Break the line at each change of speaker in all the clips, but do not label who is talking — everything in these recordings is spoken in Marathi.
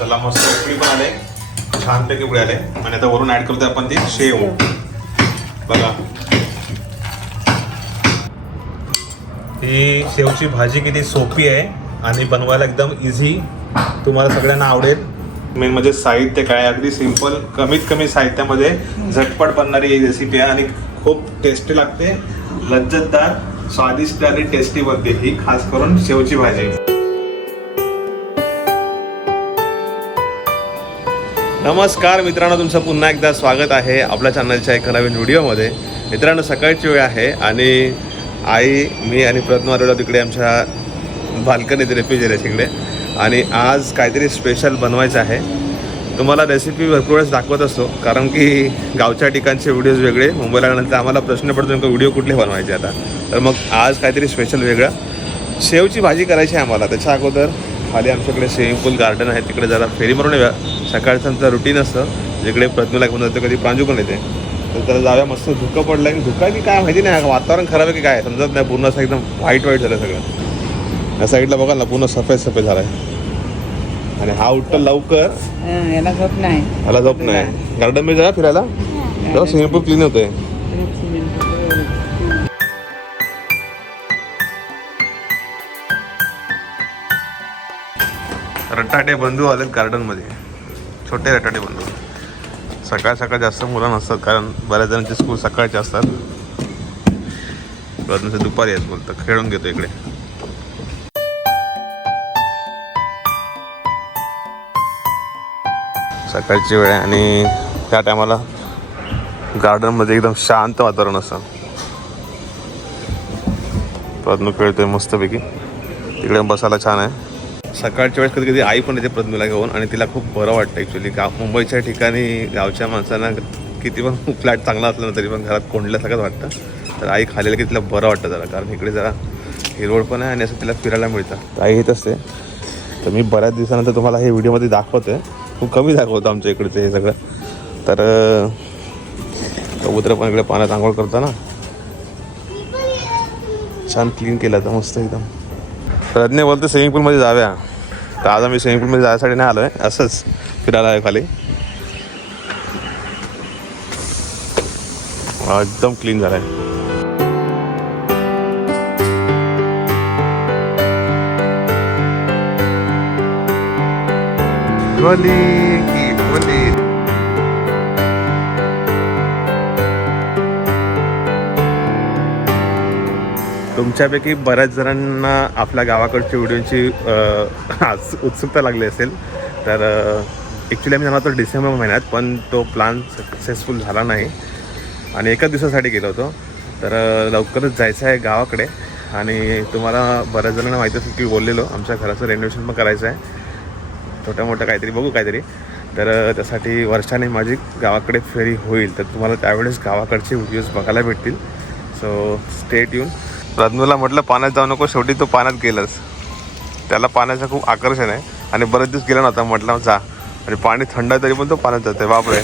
चला मस्त. उकळी पण आले. छानपैकी उकळी आले. आणि आता वरून ऍड करतोय आपण ती शेव. बघा. ही शेवची भाजी किती सोपी आहे आणि बनवायला एकदम इझी तुम्हाला सगळ्यांना आवडेल. मेन म्हणजे साहित्य काय अगदी सिंपल कमीत कमी साहित्यामध्ये झटपट बनणारी ही रेसिपी आहे आणि खूप टेस्टी लागते. लज्जतदार स्वादिष्ट आणि टेस्टी बनते ही खास करून शेवची भाजी. नमस्कार मित्रांनो तुमचं पुन्हा एकदा स्वागत आहे आपल्या चॅनलच्या एका नवीन व्हिडिओमध्ये. मित्रांनो सकाळची वेळ आहे आणि आई मी आणि प्रज्ञा तिकडे आमच्या बाल्कनीत रेफ्रिजरेट तिकडे आणि आज काहीतरी स्पेशल बनवायचं आहे. तुम्हाला रेसिपी भरपूर वेळेस दाखवत असतो कारण की गावच्या ठिकाणचे व्हिडिओज वेगळे मुंबईला आल्यानंतर आम्हाला प्रश्न पडतो नेमकं व्हिडिओ कुठले बनवायचे आता. तर मग आज काहीतरी स्पेशल वेगळं. शेवची भाजी करायची आहे आम्हाला त्याच्या अगोदर खाली आमच्याकडे स्विमिंग पूल गार्डन आहे तिकडे जरा फेरी मारून येऊया. सकाळचं आमचं रुटीन असतं. जिकडे प्रज्ञाला घेऊन जातो कधी प्रांजू पण येते. तर त्याला जाऊया मस्त धुकं पडलं आणि धुका की काय माहिती नाही वातावरण खराब आहे की काय? समजत नाही पूर्ण असं एकदम व्हाईट व्हाईट झालं सगळं. या साईडला बघा ना पूर्ण सफेद सफेद झाला आहे आणि हा उठतो लवकर.
हं, याला झोप नाही.
मला झोप नाही. गार्डनमध्ये जा फिरायला. तेव्हा स्विमिंग पूल क्लीन होतोय. रटाटे बंधू आलेत गार्डनमध्ये. छोटे रटाटे बंधू सकाळ सकाळ जास्त मुलं नसतात कारण बऱ्याच जणांचे स्कूल सकाळचे असतात. बऱ्याच दुपारी आहेत बोलतं खेळून घेतो इकडे. सकाळची वेळ आहे आणि त्या टायमाला गार्डनमध्ये एकदम शांत वातावरण असतं. प्रज्ञू खेळतोय मस्तपैकी. तिकडे बसायला छान आहे. सकाळच्या वेळेस कधी कधी आई पण येते प्रज्ञूला घेऊन आणि तिला खूप बरं वाटतं ॲक्च्युली गाव मुंबईच्या ठिकाणी गावच्या माणसांना किती पण फ्लॅट चांगला असला ना तरी पण घरात कोंडल्यासारखंच वाटतं. तर आई खालेलं की तिला बरं वाटतं जरा कारण इकडे जरा हिरवळ पण आहे आणि असं तिला फिरायला मिळतं. तर आई येत असते तर मी बऱ्याच दिवसानंतर तुम्हाला हे व्हिडिओमध्ये दाखवतोय. खूप कमी दाखवतो आमच्या इकडचं हे सगळं. तर अं, पण इकडे पाण्यात आंघोळ करतो ना छान क्लीन केलं तर मस्त एकदम. प्रज्ञा बोलतो स्विमिंग पूलमध्ये जाव्या तर आज आम्ही स्विमिंग पूलमध्ये जायसाठी नाही आलो आहे असंच फिरायला आहे खाली. एकदम क्लीन झाला आहे तुमच्यापैकी बऱ्याच जणांना आपल्या गावाकडच्या व्हिडिओची आज उत्सुकता लागली असेल. तर ॲक्च्युली आम्ही जाणार होतो डिसेंबर महिन्यात पण तो प्लॅन सक्सेसफुल झाला नाही. आणि एका दिवसासाठी गेलो होतो. तर लवकरच जायचं आहे गावाकडे. आणि तुम्हाला बऱ्याच जणांना माहिती असेल की बोललेलो आमच्या घराचं रेनोव्हेशन पण करायचं आहे. छोट्या मोठं काहीतरी बघू काहीतरी. तर त्यासाठी वर्षाने माझी गावाकडे फेरी होईल. तर तुम्हाला त्यावेळेस गावाकडचे व्हिडिओज बघायला भेटतील. सो स्टेट येऊन रत्नूला म्हटलं पाण्यात जाऊ नको शेवटी तो पाण्यात गेलाच त्याला पाण्याचं खूप आकर्षण आहे. आणि बरेच दिवस गेला नव्हता म्हटलं जा. आणि पाणी थंड आहे तरी पण तो पाण्यात जाते बापरे.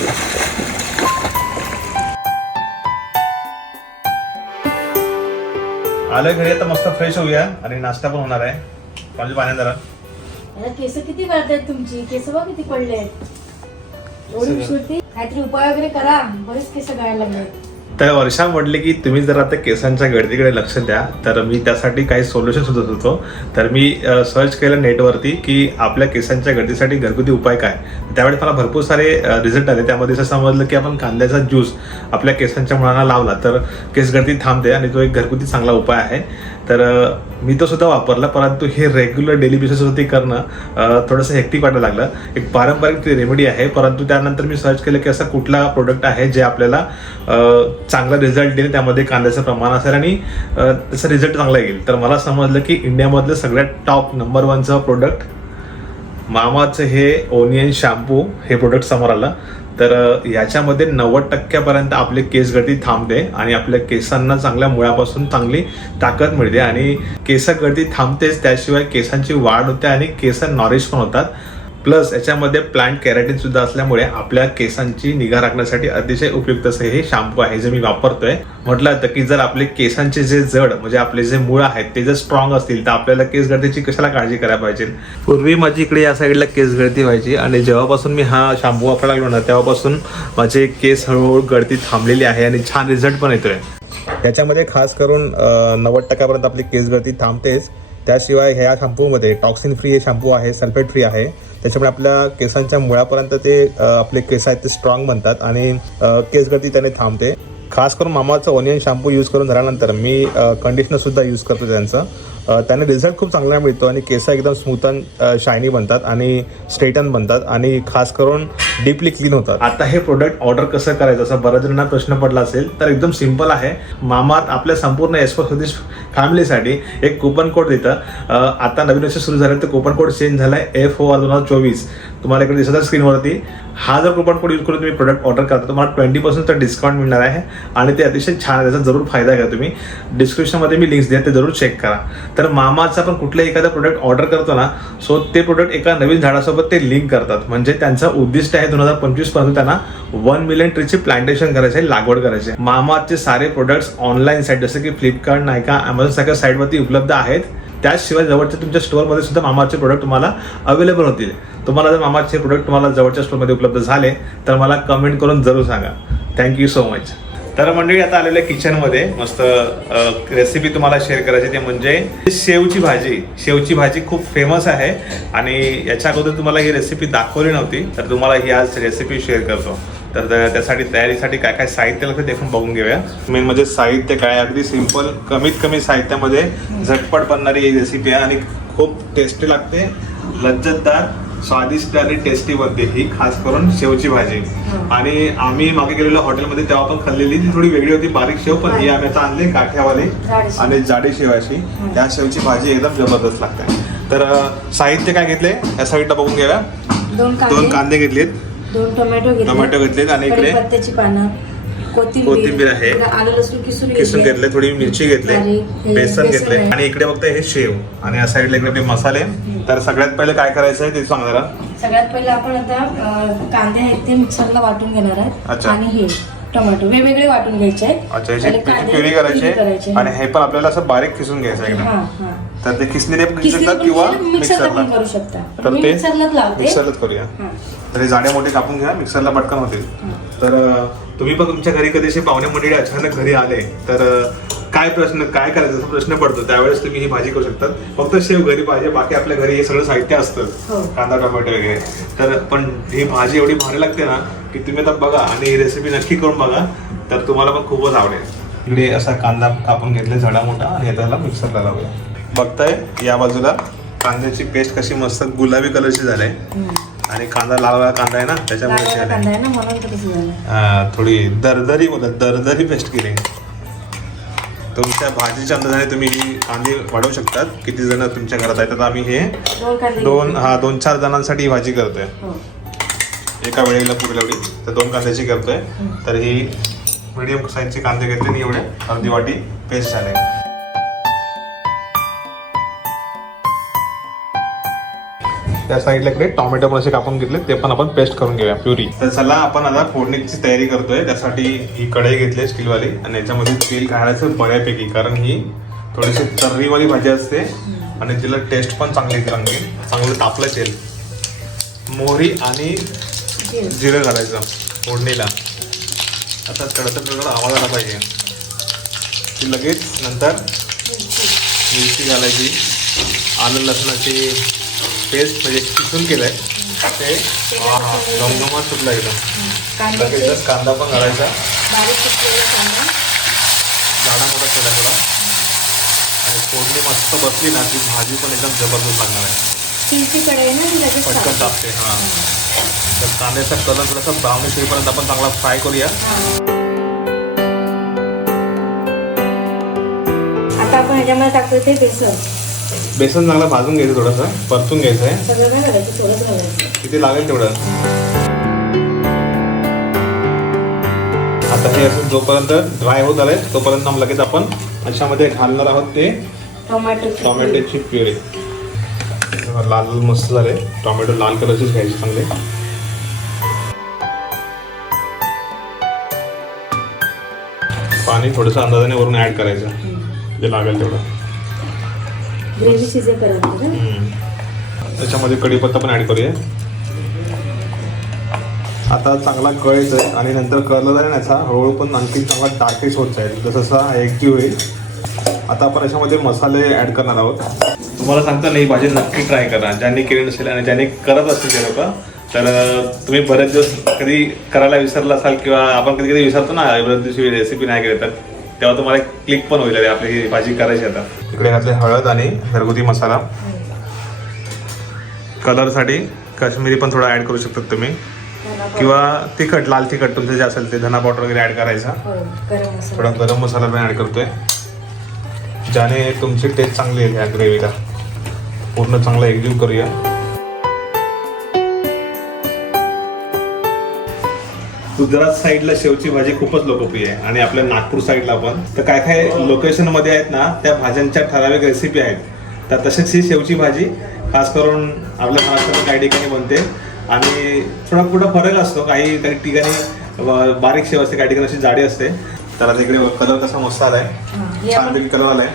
आलं घरी आता मस्त फ्रेश होऊया. आणि नाश्ता पण होणार आहे. म्हणजे पाण्यात जरा.
केस किती गळतात तुमची? केस बघ किती पडले काहीतरी उपाय वगैरे करा. बरेच केस गळायला लागले
तर वर्षा म्हटले की तुम्ही जर आता केसांच्या गर्दीकडे लक्ष द्या तर मी त्यासाठी काही सोल्युशन शोधत होतो. तर मी सर्च केलं नेटवरती की आपल्या केसांच्या गर्दीसाठी घरगुती उपाय काय? त्यावेळेस मला भरपूर सारे रिझल्ट आले. त्यामध्ये असं समजलं की आपण कांद्याचा ज्यूस आपल्या केसांच्या मुळांना लावला तर केस गर्दी थांबते आणि तो एक घरगुती चांगला उपाय आहे. तर मी तो सुद्धा वापरला परंतु हे रेग्युलर डेली बेसिसवरती करणं थोडंसं हेक्टिक वाटायला लागलं. एक पारंपरिक ती रेमेडी आहे परंतु त्यानंतर मी सर्च केलं की असा कुठला प्रोडक्ट आहे जे आपल्याला चांगला रिझल्ट देईल त्यामध्ये कांद्याचं प्रमाण असेल आणि त्याचा रिझल्ट चांगला येईल. तर मला समजलं की इंडियामधलं सगळ्यात टॉप नंबर वनचं प्रोडक्ट मामाचं हे ओनियन शॅम्पू हे प्रोडक्ट समोर आलं. तर याच्यामध्ये नव्वद टक्क्यापर्यंत आपले केस गळती थांबते आणि आपल्या केसांना चांगल्या मुळापासून चांगली ताकद मिळते आणि केस गळती थांबतेच त्याशिवाय केसांची वाढ होते आणि केस नॉरिश पण होतात. प्लस याच्यामध्ये प्लांट कॅरेटिन सुद्धा असल्यामुळे आपल्या केसांची निगा राखण्यासाठी अतिशय उपयुक्त असं हे शॅम्पू आहे जे मी वापरतोय. म्हटलं होतं की जर आपले केसांचे जे जड म्हणजे आपले जे मूळ आहेत ते जर स्ट्रॉंग असतील तर आपल्याला केस गळतीची कशाला काळजी करायला पाहिजे? पूर्वी माझी इकडे या साईडला केस गळती व्हायची आणि जेव्हापासून मी हा शॅम्पू वापरायला लागलो ना तेव्हापासून माझे केस हळूहळू गळती थांबलेली आहे आणि छान रिझल्ट पण येतोय. याच्यामध्ये खास करून नव्वद टक्क्यापर्यंत आपली केस गळती थांबतेच. त्याशिवाय ह्या शॅम्पूमध्ये टॉक्सिन फ्री हे शॅम्पू आहे सल्फेट फ्री आहे. त्याच्यामुळे आपल्या केसांच्या मुळापर्यंत ते आपले केस आहेत ते स्ट्रॉंग बनतात आणि केस गळती त्याने थांबते. खास करून मामाचं ओनियन शॅम्पू यूज करून झाल्यानंतर मी कंडिशनर सुद्धा यूज करतो त्यांचं. त्याने रिझल्ट खूप चांगला मिळतो आणि केस एकदम स्मूथ अँड शायनी बनतात आणि स्ट्रेटन बनतात आणि खास करून डीपली क्लीन होतात. आता हे प्रोडक्ट ऑर्डर कसं करायचं? असा बऱ्याच जणांना प्रश्न पडला असेल तर एकदम सिंपल आहे. मामात आपल्या संपूर्ण एस्पो स्वदेश फॅमिलीसाठी एक कुपन कोड देतं. आता नवीन वर्ष सुरू झालं तर कुपन कोड चेंज झाला आहे एफ ओ आर दोन हजार चोवीस. तुम्हाला इकडे दिसत आहे स्क्रीनवरती हा जर कुपन कोड यूज करून तुम्ही प्रोडक्ट ऑर्डर करता तुम्हाला ट्वेंटी पर्सेंटचा डिस्काउंट मिळणार आहे. आणि ते अतिशय छान आहे त्याचा जरूर फायदा घ्या तुम्ही. डिस्क्रिप्शनमध्ये मी लिंक्स द्या ते जरूर चेक करा. तर मामाचा आपण कुठलंही एखादं प्रोडक्ट ऑर्डर करतो ना सो ते प्रोडक्ट एका नवीन झाडासोबत ते लिंक करतात. म्हणजे त्यांचं उद्दिष्ट आहे दोन हजार पंचवीसपर्यंत त्यांना वन मिलियन ट्रीची प्लांटेशन करायचे आहे लागवड करायची. आहे मामाचे सारे प्रोडक्ट्स ऑनलाईन साईट जसं की फ्लिपकार्ट नायका अमेझॉन सारख्या साईटवरती उपलब्ध आहेत. त्याशिवाय जवळच्या तुमच्या स्टोअरमध्ये सुद्धा मामाचे प्रोडक्ट तुम्हाला अवेलेबल होतील. तुम्हाला जर मामाचे प्रोडक्ट तुम्हाला जवळच्या स्टोअरमध्ये उपलब्ध झाले तर मला कमेंट करून जरूर सांगा. थँक्यू सो मच तर मंडळी आता आलेलं आहे किचनमध्ये मस्त रेसिपी तुम्हाला शेअर करायची ते म्हणजे शेवची भाजी. शेवची भाजी खूप फेमस आहे आणि याच्या अगोदर तुम्हाला ही रेसिपी दाखवली नव्हती तर तुम्हाला ही आज रेसिपी शेअर करतो. तर त्यासाठी तयारीसाठी काय काय साहित्य लागतं ते पण बघून घेऊया. मेन म्हणजे साहित्य काय अगदी सिंपल कमीत कमी साहित्यामध्ये झटपट बनणारी ही रेसिपी आहे आणि खूप टेस्टी लागते लज्जतदार. स्वादिष्ट आणि टेस्टी बनते ही खास करून शेवची भाजी. आणि आम्ही मागे गेलेलो हॉटेलमध्ये तेव्हा पण खाल्लेली ती थोडी वेगळी होती बारीक शेव पण ही आम्ही आता आणली काठ्यावाली. आणि जाडी शेव अशी त्या शेवची भाजी एकदम जबरदस्त लागते. तर साहित्य काय घेतले? या साईडला बघून घेऊया.
दोन कांदे.
घेतलेत.
दोन टोमॅटो
टोमॅटो घेतलेत आणि इकडे?
पानं. कोथिंबीर
आहे.
इकडे आलं लसूण किसून
किसून घेतले थोडी मिरची घेतले बेसन घेतले. आणि इकडे बघताय हे शेव. आणि या साईडला इकडे मसाले. तर सगळ्यात पहिले काय करायचं आहे ते सांग जरा.
सगळ्यात पहिले आपण आता कांदे आहेत ते मिक्सरला वाटून घेणार आहेत.
अच्छा.
आणि हे टोमॅटो वेगवेगळे वाटून घ्यायचे आहेत.
प्युरी करायची आणि हे पण आपल्याला असं बारीक खिसून घ्यायचं एकदम.
हा
तर ते पण किंवा
मिक्सरला करू शकता.
तर ते
मिक्सरलाच लावते.
मिक्सरलाच करूया. तर हे जाड्या मोठे कापून घ्या मिक्सरला पटकन होतील. तर तुम्ही पण तुमच्या घरी कधी असे पाहुणे मंडळी अचानक घरी आले तर काय प्रश्न काय करायचं असा प्रश्न पडतो. त्यावेळेस तुम्ही ही भाजी करू शकतात फक्त शेव घरी पाहिजे बाकी आपल्या घरी हे सगळं साहित्य असतं.
हो.
कांदा टोमॅटो वगैरे. तर पण ही भाजी एवढी भारी लागते ना की तुम्ही आता बघा आणि ही रेसिपी नक्की करून बघा तर तुम्हाला पण खूपच आवडेल. इकडे असा कांदा कापून घेतले झाडा मोठा आणि त्याला मिक्सरला लावूया. बघताय या बाजूला कांद्याची पेस्ट कशी मस्त गुलाबी कलरची झाली
हम्म.
आणि कांदा लाल वाला कांदा आहे ना त्याच्यामुळे
लाल. कांदा आहे ना म्हणून तर तसं झालं.
हा, थोडी दरदरी बोलत दरदरी पेस्ट केली. तुमच्या भाजीच्या अंदाजाने तुम्ही ही कांदे वाढवू शकतात. किती जण तुमच्या घरात आहेत आम्ही हे
दोन कांदे
दोन
घेतले.
हा दोन चार जणांसाठी ही भाजी करतोय.
हो.
एका वेळेला पुढे एवढी तर दोन कांद्याची करतोय. तर ही मीडियम साईजचे कांदे घेतले आणि एवढे अर्धी वाटी पेस्ट झाले. त्या साईडला इकडे टोमॅटो पण असे कापून घेतले ते पण आपण पेस्ट करून घेऊया प्युरी. तर चला आपण आता फोडणीची तयारी करतोय. त्यासाठी ही कढई घेतली स्टीलवाली आणि याच्यामध्ये तेल घालायचं बऱ्यापैकी कारण ही थोडीशी तर्रीवाली भाजी असते आणि तिला टेस्ट पण चांगली येते चांगली चांगलं तापलं तेल. मोहरी आणि
जिरं.
घालायचं फोडणीला. आता कडत कडकड आवाज आला पाहिजे. ती लगेच नंतर
मिरची
घालायची आलं लसणाची पेस्ट म्हणजे किसून केलंय. ते हा हा गमगमात सुटला एकदम. कांदा पण घालायचा. जाडा मोठा केला थोडा. आणि फोडणी मस्त बसली ना ती भाजी पण एकदम जबरदस्त लागणार आहे.
ती
पटकन
तापते.
हां. तर कांद्याचा कलर थोडासा ब्राउनिश होईपर्यंत आपण चांगला फ्राय करूया.
आता आपण ह्याच्यामध्ये टाकतोय ते बेसन.
बेसन चांगलं भाजून घ्यायचं थोडंसं परतून घ्यायचं आहे किती लागेल तेवढं? आता हे असं जोपर्यंत ड्राय होत आलंय तोपर्यंत लगेच आपण याच्यामध्ये घालणार आहोत ते
टोमॅटो
टोमॅटोची प्युरी लाल लाल मस्त झाले. टोमॅटो लाल कलरचेच घ्यायचे चांगले. पाणी थोडंसं अंदाजाने वरून ऍड करायचं. जे लागेल तेवढं.
ग्रेव्ही शिजेपर्यंत ना
त्याच्यामध्ये कढीपत्ता पण ऍड करूया. आता चांगला कळायचं आहे आणि नंतर कळलं जाईल याचा हळूहळू पण आणखी चांगला डार्केश होत जाईल. जसं जसा एकजीव होईल आता आपण याच्यामध्ये मसाले ऍड करणार आहोत. तुम्हाला सांगता नाही भाजी नक्की ट्राय करा. ज्यांनी केली नसेल आणि ज्यांनी करत असतील ते लोक तर तुम्ही बरेच दिवस कधी करायला विसरला असाल किंवा आपण कधी कधी विसरतो ना बरेच दिवशी रेसिपी नाही केली तर. तेव्हा तुम्हाला क्लिक पण होईल आपली ही भाजी करायची आता. इकडे घातले हळद आणि घरगुती मसाला. कलरसाठी काश्मीरी पण थोडा ऍड करू शकतात तुम्ही. किंवा तिखट लाल तिखट तुमचं जे असेल ते धना पावडर वगैरे ऍड करायचा.
हो गरम मसाला.
थोडा गरम मसाला पण ऍड करतोय. ज्याने तुमची टेस्ट चांगली येईल या ग्रेव्हीला पूर्ण चांगला एकजीव करूया. गुजरात साईडला शेवची भाजी खूपच लोकप्रिय आहे आणि आपल्या नागपूर साईडला पण. तर काय काय लोकेशनमध्ये आहेत ना त्या भाज्यांच्या ठराविक रेसिपी आहेत. तर तसेच ही शेवची भाजी खास करून आपल्या महाराष्ट्रात काही ठिकाणी बनते. आणि थोडा कुठं फरक असतो काही काही ठिकाणी बारीक शेव असते काही ठिकाणी अशी जाडी असते. तर आता इकडे कलर कसा मस्त आलाय. छानपैकी कलर आलाय.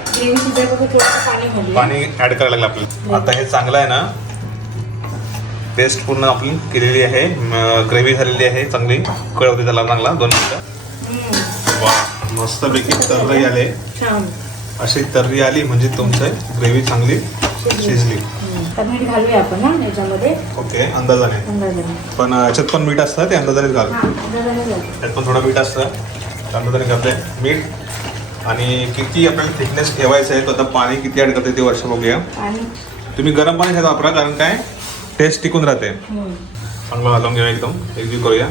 पाणी
ऍड करायला लागलं आपल्याला. आता हे चांगलं आहे ना पेस्ट पूर्ण आपली केलेली आहे. ग्रेव्ही झालेली आहे चांगली. कळवते त्याला चांगला दोन मिनिटं. वा मस्तपैकी तर्री आले. अशी तर्री आली म्हणजे तुमचं ग्रेव्ही चांगली शिजली.
हम्म, तर मीठ घालूया आपण ना याच्यामध्ये.
ओके अंदाजाने.
अंदाजाने.
पण याच्यात पण मीठ असतं ते अंदाजानेच घाल.
अंदाजाने घालू
त्यात पण थोडं मीठ असतं अंदाजाने घालते. मीठ आणि किती आपल्याला थिकनेस ठेवायचं आहे तो आता पाणी किती ऍड करते ते वर्ष बघूया. तुम्ही गरम पाणी वापरा कारण काय? टेस्ट टिकून राहते.
पण
मग हलवून घेऊया एकदम. एकजीव करूया.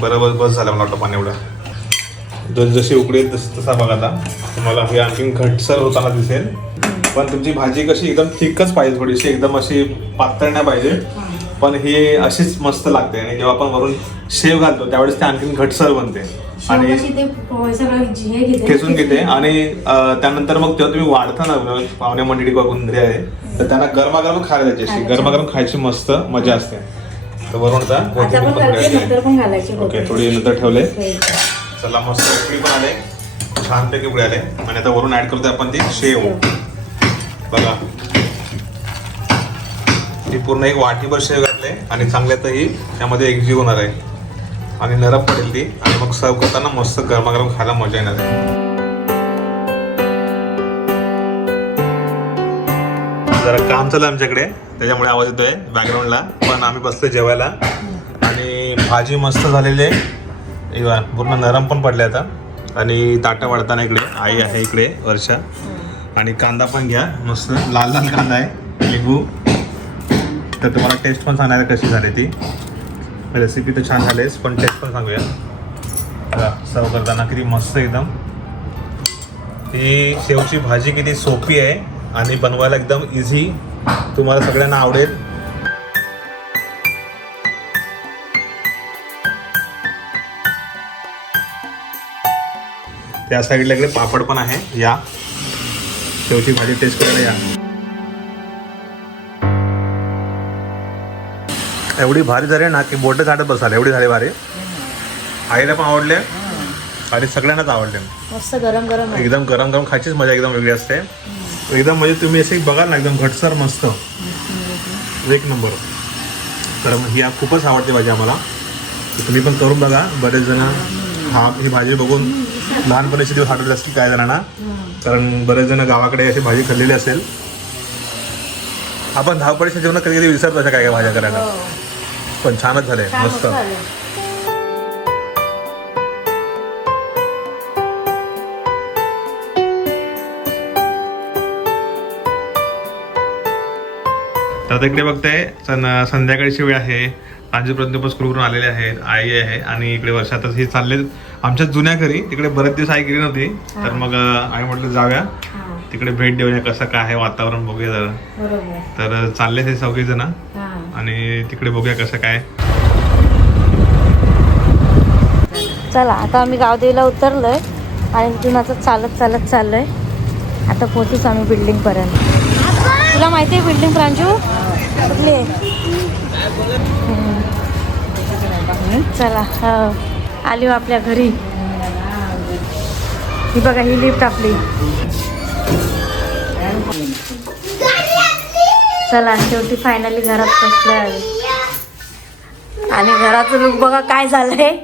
बरोबर बस झालं मला वाटतं पाणी एवढं. जस जशी उकडी येईल तसा बघा आता. तुम्हाला हे आणखीन घटसर होताना दिसेल. पण तुमची भाजी कशी एकदम थिकच पाहिजे थोडीशी. एकदम अशी पातळ नाही पाहिजे. पण ही अशीच मस्त लागते. आणि जेव्हा आपण वरून शेव घालतो त्यावेळेस ते आणखीन घटसर बनते. आणि
ते सगळं हे घेते
खेचून घेते. आणि अं, त्यानंतर मग जेव्हा तुम्ही वाढता ना पाहुण्या मंडळी किंवा कुंदरी आहे तर त्यांना गरमागरम खायला द्यायची अशी. गरमागरम खायची मस्त मजा असते. तर वरून जा
आता
कोथिंबीर
पण
पण
घालते
घ्यायची.
नंतर पण घालायची.
ओके थोडी नंतर ठेवले.
ओके.
चला मस्त उकळी पण आले. छानपैकी उकळी आले. आणि आता वरून ऍड करतोय आपण ती शेव. बघा. ती पूर्ण एक वाटीभर शेव घातले आणि चांगल्या तर त्यामध्ये एकजीव होणार आहे. आणि नरम पडेल ती. आणि मग सर्व करताना मस्त गरमागरम खायला मजा येणार आहे. जरा काम चालू आहे आमच्याकडे. त्याच्यामुळे आवाज येतोय बॅकग्राऊंडला पण आम्ही बसतोय जेवायला. आणि भाजी मस्त झालेली आहे. हे पूर्ण नरम पण पडले आता. आणि ताटं वाढताना इकडे. आई आहे इकडे वर्षा. आणि कांदा पण घ्या. मस्त लाल लाल कांदा आहे. लिंबू. तर तुम्हाला टेस्ट पण सांगणार कशी झाली ती. रेसिपी तर छान झालीच पण टेस्ट पण सांगूया. सर्व करताना किती मस्त एकदम. ही शेवची भाजी किती सोपी आहे आणि बनवायला एकदम इझी तुम्हाला सगळ्यांना आवडेल. त्या साईडला इकडे पापड पण आहे या. शेवची भाजी टेस्ट करायला या. एवढी भारी झाली ना की बोट झाडत बसाल एवढी झाली भारी. आईला पण आवडले आणि सगळ्यांनाच आवडले.
मस्त गरम गरम.
एकदम गरम गरम खायचीच मजा एकदम वेगळी असते. एकदम म्हणजे तुम्ही असे बघाल ना एकदम घटसर मस्त. एक नंबर. तर मग ही खूपच आवडते भाजी आम्हाला. तुम्ही पण करून बघा बरेच जण हा. ही भाजी बघून लहानपणीचे दिवस आठवले असतील काय जणांना. कारण बरेच जण गावाकडे अशी भाजी खाल्लेली असेल. आपण धावपळीच्या जेवण कधी कधी विसरतो अशा काय काय भाज्या करायला.
हो.
पण छानच झाले
छान
मस्त. तर इकडे बघताय सन- संध्याकाळची वेळ आहे. रांजीपर्यंत पण स्कूलवरून आलेले आहेत. आई आहे आणि इकडे वर्षातच हे चालले आमच्या जुन्या घरी तिकडे बरेच दिवस आई गेली नव्हती. तर मग आई म्हटलं जाऊया. तिकडे भेट देऊया कसं काय आहे वातावरण बघूया जरा.
बरोबर.
तर चालले ते चौघी जण
हा.
आणि तिकडे बघूया कसं काय.
चला आता आम्ही गावदेवीला उतरलोय आणि तिथून आता चालत चालत चाललोय. आता पोहोचूच आम्ही बिल्डिंग पर्यंत. तुला माहिती आहे बिल्डिंग प्रांजू? कुठली आहे? चला हो. आली हो आपल्या घरी. ही बघा ही लिफ्ट आपली. चला शेवटी फायनली घरात पोचले आहे आणि घराचं लुक बघा काय झालंय.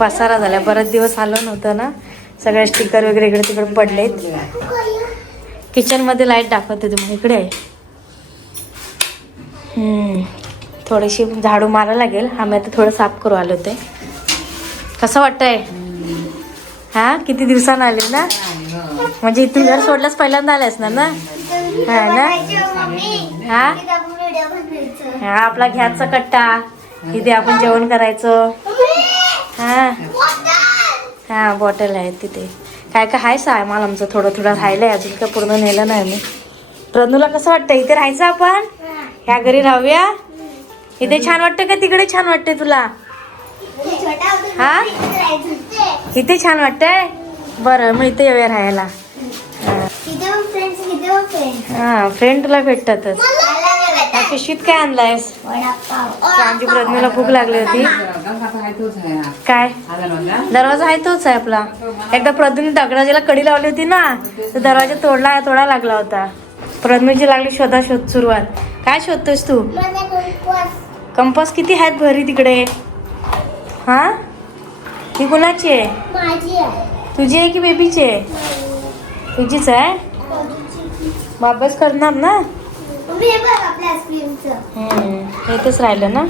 पसारा झालाय बरेच दिवस आलो नव्हतं ना. सगळे स्टिकर वगैरे इकडे तिकडे पडलेत. किचनमध्ये लाइट दाखवते तुम्हाला. इकडे. थोडीशी झाडू मारायला लागेल. आम्ही आता थोडं साफ करू आलो ते. कसं वाटतंय? हा? किती दिवसानं आले ना? म्हणजे इथून घर सोडल्यास पहिल्यांदा आलेस ना ना? हा ना? हा हा? आपला घ्याचा कट्टा. इथे आपण जेवण करायचं. हा. हा बॉटल आहे तिथे. काय काय आहे सामान आमचं थोडं थोडं राहिलंय. अजून काय पूर्ण नेलं नाही आम्ही रनूला कसं वाटतं इथे राहायचं आपण? ह्या घरी राहूया? इथे छान वाटतं का? तिकडे छान वाटते तुला? हा? इथे छान वाटतंय? बरं मग इथे येऊया राहायला. हा फ्रेंड तुला भेटतातच काय आणलायस? आमची प्रज्ञेला भूक लागली होती. काय? दरवाजा आहे तोच आहे आपला. एकदा प्रज्ञेने दगडाजीला कडी लावली होती ना तर दरवाजा तोडला तोडा लागला होता. प्रज्ञेची लागली शोधा शोध सुरुवात. काय शोधतोस तू? कंपास किती आहेत भरी तिकडे? हा? ही कुणाची आहे? तुझी आहे की बेबीची आहे? तुझीच आहे? मग अभ्यास करणार ना?
हे
इथेच राहिलं ना?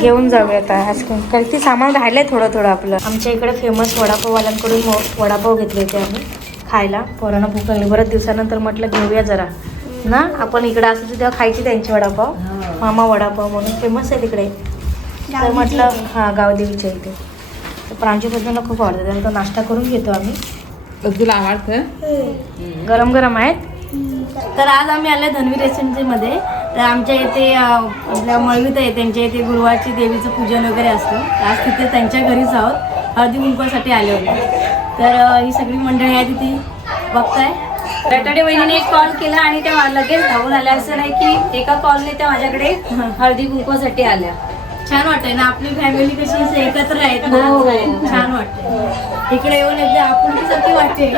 घेऊन
जाऊया आता आईस्क्रीम कारण ते सामान राहिलंय थोडं थोडं आपलं. आमच्या इकडे फेमस वडापाववाल्यांकडून वडापाव घेतले होते आम्ही खायला. पोरांना भूक लागली. बऱ्याच दिवसानंतर म्हटलं घेऊया जरा. ना? आपण इकडे असतो तेव्हा खायची त्यांची वडापाव. मामा वडापाव म्हणून फेमस आहे तिकडे तर म्हटलं हां गावदेवीच्या इथे. तर प्रांजूबद्दलला खूप आवडतं. त्याला तो नाश्ता करून घेतो आम्ही.
तुला आवडतं?
गरम गरम आहेत? तर आज आम्ही आले धनवी रेसिडेन्सीमध्ये तर आमच्या इथे आपल्या मळवीत आहे त्यांच्या इथे गुरुवारची देवीचं पूजन वगैरे असतं. आज तिथे त्यांच्या घरीच आहोत. हळदी कुंकवासाठी आले होते. तर ही सगळी मंडळी आहे तिथे. बघताय.
सॅटर्डे वहिनीने एक कॉल केला आणि त्या लगेच धावून आल्या. असं नाही की एका कॉलने त्या माझ्याकडे हळदी कुंकवासाठी आल्या.
छान वाटतंय ना? आपली फॅमिली कशी एकत्र आहेत
हो.
छान वाटतंय. इकडे येऊन एकदा आपुलकीसारखी वाटते.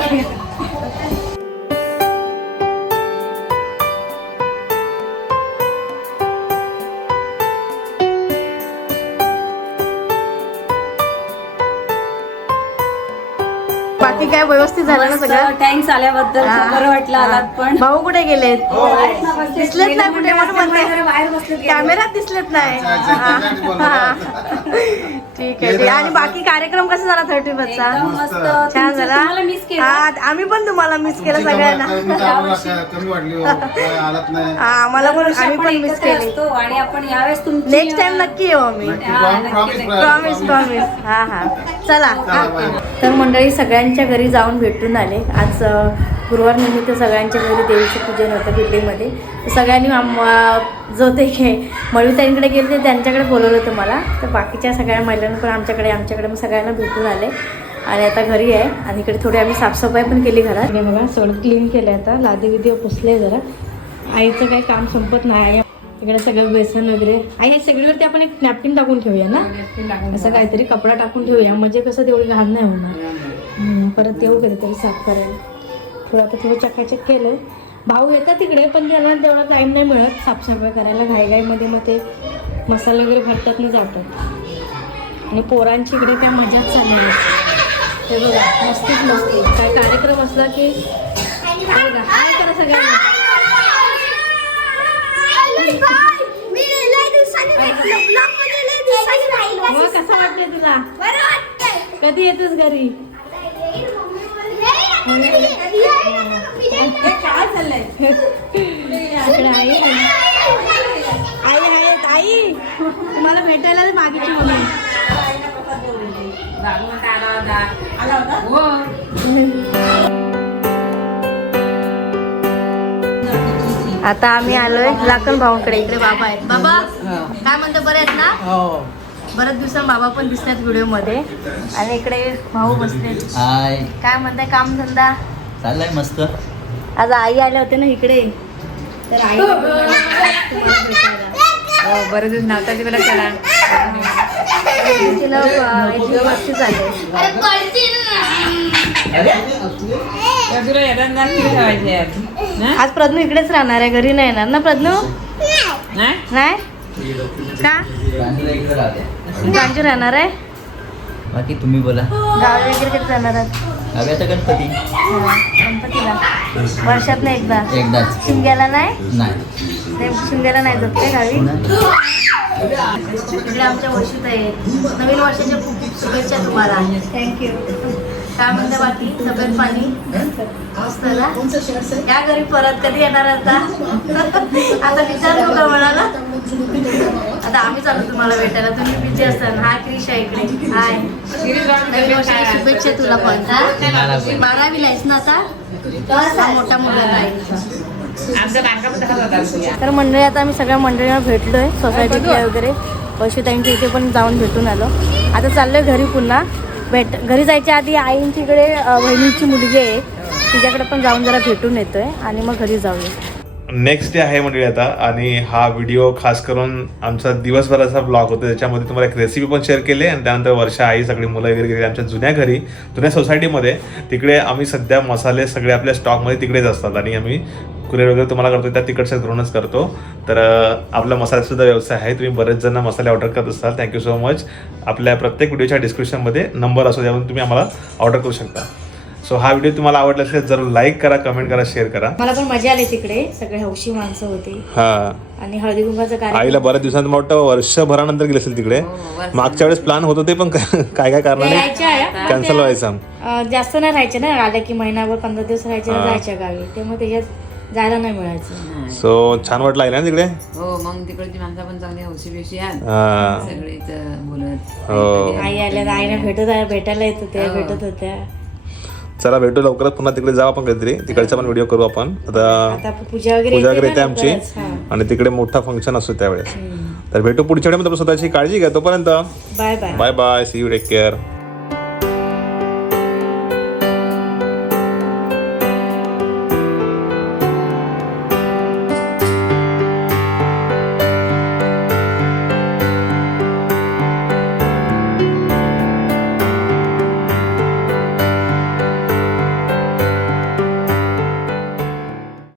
बाकी काय व्यवस्थित झालं ना सगळं?
थँक्स आल्याबद्दल बरं वाटलं आलात पण.
भाऊ कुठे गेलेत? दिसलेत नाही कुठे? म्हणून म्हणते.
बाहेर बसले
कॅमेरात दिसलेत नाही. हा. हा. ठीक आहे. आणि बाकी कार्यक्रम कसा झाला थर्टी चा?
एकदम मस्त.
छान झाला?
तुम्हाला मिस केलं.
आम्ही पण तुम्हाला मिस केलं सगळ्यांना.
कमी वाढली हो.
हा आम्हाला पण आम्ही पण मिस केली.
आणि आपण यावेळेस
नेक्स्ट टाइम नक्की येऊ आम्ही.
प्रॉमिस
प्रॉमिस हा हा चला. तर मंडळी सगळ्यांच्या घरी जाऊन भेटून आले. आज गुरुवार निमित्त सगळ्यांच्या घरी देवीचं पूजन होतं बिल्डिंगमध्ये. तर सगळ्यांनी जो ते मळवीताईंकडे गेले ते त्यांच्याकडे बोलवलं होतं मला. तर बाकीच्या सगळ्या महिलांनी पण आमच्याकडे आमच्याकडे मग सगळ्यांना भेटून आले. आणि आता घरी आहे. आणि इकडे थोडी आम्ही साफसफाई पण केली घरात. आणि बघा सगळं क्लीन केलं आता. लादी विधी पुसले जरा. आईचं काही काम संपत नाही. इकडे सगळं बेसन वगैरे. आई हे सगळीवरती आपण एक नॅपकिन टाकून ठेवूया ना? असं काहीतरी कपडा टाकून ठेवूया. म्हणजे कसं तेवढी घाण नाही होणार. परत येऊ कधीतरी साफ करायला थोडं आता थोडं चकाचक केलं भाऊ येतात तिकडे पण त्यांना तेवढा टाईम नाही मिळत साफसफाई करायला घाईघाईमध्ये मग ते मसाले वगैरे भरतात ना जातात. आणि पोरांची इकडे काय मजाच चालली आहे ते बघा मस्तीच मस्ती. काय कार्यक्रम असला की काय बघा, काय करा सगळ्यांना?
मी.
मग कसं वाटतंय तुला. कधी येतोस घरी? आई आहे. आई आहेत. आई तुम्हाला भेटायला मागितली मम्मी आता आम्ही आलोय लाखन भाऊंकडे इकडे बाबा आहेत. बाबा काय म्हणतो बरे आहेत ना?
हो.
बऱ्याच दिवसां बाबा पण दिसतात व्हिडिओमध्ये. आणि इकडे भाऊ बसले
हाय.
काय म्हणताय काम धंदा
चाललंय मस्त.
आज आई आल्या होत्या ना इकडे. तर आई
हो बरं दिवस नव्हता ते मला चला
तिला
तुला?
आज प्रज्ञू इकडेच राहणार आहे घरी नाही येणार ना प्रज्ञू?
नाही?
का? गांजू राहणार आहे?
बाकी तुम्ही बोला.
गावी वगैरे कधी जाणार आहात?
हव्याचा गणपती.
हा, गणपतीला. वर्षात नाही एकदा.
एकदाच.
शिमग्याला नाही?
नाही.
ते शिमग्याला नाही जात काय गावी? इकडे आमच्या वर्षीत आहेत नवीन वर्षाच्या खूप खूप शुभेच्छा तुम्हाला. थँक्यू काय म्हणते बाकी? तब्येत पाणी? या घरी परत कधी येणार आता? आता विचार ना आता आम्ही चालू तुम्हाला भेटायला. तुम्ही बिझी असताल हा क्रिश आहे इकडे. हाय नवीन शुभेच्छा तुला पण. बारावीला आहेस ना आता? हा मोठा मुलगा आहे. तर मंडळी आता आम्ही सगळ्या मंडळींना भेटलोय. सोसायटीतल्या वगैरे. वैशुताईंच्या इथे पण जाऊन भेटून आलो. आता चाललोय घरी पुन्हा. भेट घरी जायच्या आधी आईंच्याकडे बहिणीची मुलगी आहे. तिच्याकडे पण जाऊन जरा भेटून येतोय आणि मग घरी जाऊया.
नेक्स्ट डे आहे मंडळी आता आणि हा व्हिडिओ खास करून आमचा दिवसभराचा ब्लॉग होता त्याच्यामध्ये तुम्हाला एक रेसिपी पण शेअर केली आणि त्यानंतर वर्षा आई सगळी मुलं वगैरे गेली आमच्या जुन्या घरी जुन्या सोसायटीमध्ये तिकडे आम्ही सध्या मसाले सगळे आपल्या स्टॉकमध्ये तिकडेच असतात आणि आम्ही कुरिअर वगैरे तुम्हाला करतो त्या तिकडच्या घरूनच करतो. तर आपला मसाल्याचा व्यवसाय आहे. तुम्ही बरेच जण मसाले ऑर्डर करत असाल. थँक्यू सो मच आपल्या प्रत्येक व्हिडिओच्या डिस्क्रिप्शनमध्ये नंबर असतो त्यावरून तुम्ही आम्हाला ऑर्डर करू शकता. सो हा व्हिडिओ तुम्हाला आवडला असेल जरूर लाईक करा कमेंट करा शेअर करा.
मला पण मजा आली तिकडे. सगळे हौशी माणसं होती.
हा.
आणि हळदी कुंकाचा
आईला बऱ्याच दिवसांत मोठं वर्षभरानंतर गेले असेल तिकडे. मागच्या वेळेस प्लॅन होत होते पण काय काय कारणाने
राहायच्या आहे.
कॅन्सल व्हायचा.
अ, जास्त नाही राहायचे ना. आल्या की महिनाभर पंधरा दिवस राहायचे
हा.
जायच्या गावी. त्यामुळे त्याच्यात जायला नाही मिळायचं.
सो छान वाटलं आहे ना तिकडे?
हो मग तिकडची माणसं पण चांगली हौशी आहेत.
हा.
सगळेच अं, बोलत.
हो.
आई आल्या आईने भेटत भेटायला येत होत्या भेटत होत्या.
चला भेटू लवकरच. पुन्हा तिकडे जाऊ आपण कधीतरी तिकडचा पण व्हिडिओ करू आपण. आता
आता पूजा वगैरे
पूजा वगैरे
येते
आमची.
हा.
आणि तिकडे मोठा फंक्शन असतो त्यावेळेस. तर भेटू पुढच्या वेळेमध्ये. स्वतःची काळजी घ्या. तोपर्यंत.
Bye bye.
Bye bye see you take care